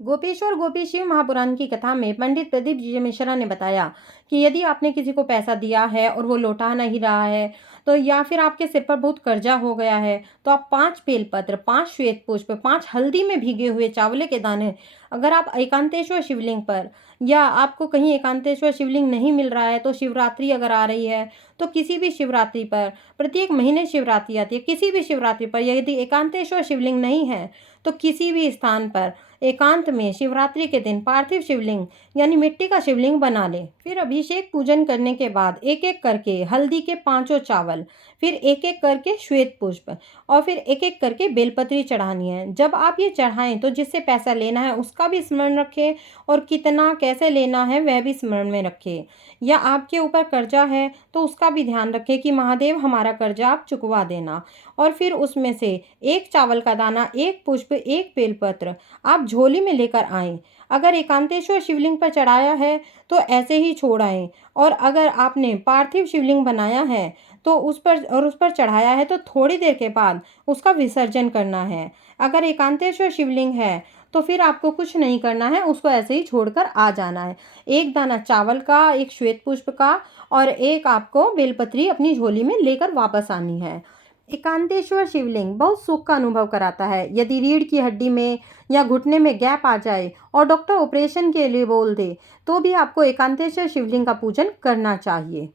गोपेश्वर गोपी शिव महापुराण की कथा में पंडित प्रदीप जी मिश्रा ने बताया कि यदि आपने किसी को पैसा दिया है और वो लौटा नहीं रहा है, तो या फिर आपके सिर पर बहुत कर्जा हो गया है, तो आप 5 बेलपत्र, 5 श्वेत पुष्प, 5 हल्दी में भीगे हुए चावले के दाने अगर आप एकांतेश्वर शिवलिंग पर, या आपको कहीं एकांतेश्वर शिवलिंग नहीं मिल रहा है तो शिवरात्रि अगर आ रही है, तो किसी भी शिवरात्रि पर, प्रत्येक महीने शिवरात्रि आती है, किसी भी शिवरात्रि पर यदि एकांतेश्वर शिवलिंग नहीं है तो किसी भी स्थान पर एकांत में शिवरात्रि के दिन पार्थिव शिवलिंग यानी मिट्टी का शिवलिंग बना ले। फिर अभिषेक पूजन करने के बाद एक एक करके हल्दी के 5 चावल, फिर एक एक करके श्वेत पुष्प और फिर एक एक करके बेलपत्री चढ़ानी है। जब आप ये चढ़ाएं तो जिससे पैसा लेना है उसका भी स्मरण रखें और कितना कैसे लेना है वह भी स्मरण में रखें। या आपके ऊपर कर्जा है तो उसका भी ध्यान रखें कि महादेव हमारा कर्जा आप चुकवा देना। और फिर उसमें से एक चावल का दाना, एक पुष्प, एक बेलपत्र आप झोली में लेकर आएं। अगर एकांतेश्वर शिवलिंग पर चढ़ाया है तो ऐसे ही छोड़ आएं, और अगर आपने पार्थिव शिवलिंग बनाया है तो उस पर चढ़ाया है तो थोड़ी देर के बाद उसका विसर्जन करना है। अगर एकांतेश्वर शिवलिंग है तो फिर आपको कुछ नहीं करना है, उसको ऐसे ही छोड़कर आ जाना है। एक दाना चावल का, एक श्वेत पुष्प का और एक आपको बेलपत्री अपनी झोली में लेकर वापस आनी है। एकांतेश्वर शिवलिंग बहुत सुख का अनुभव कराता है। यदि रीढ़ की हड्डी में या घुटने में गैप आ जाए और डॉक्टर ऑपरेशन के लिए बोल दे, तो भी आपको एकांतेश्वर शिवलिंग का पूजन करना चाहिए।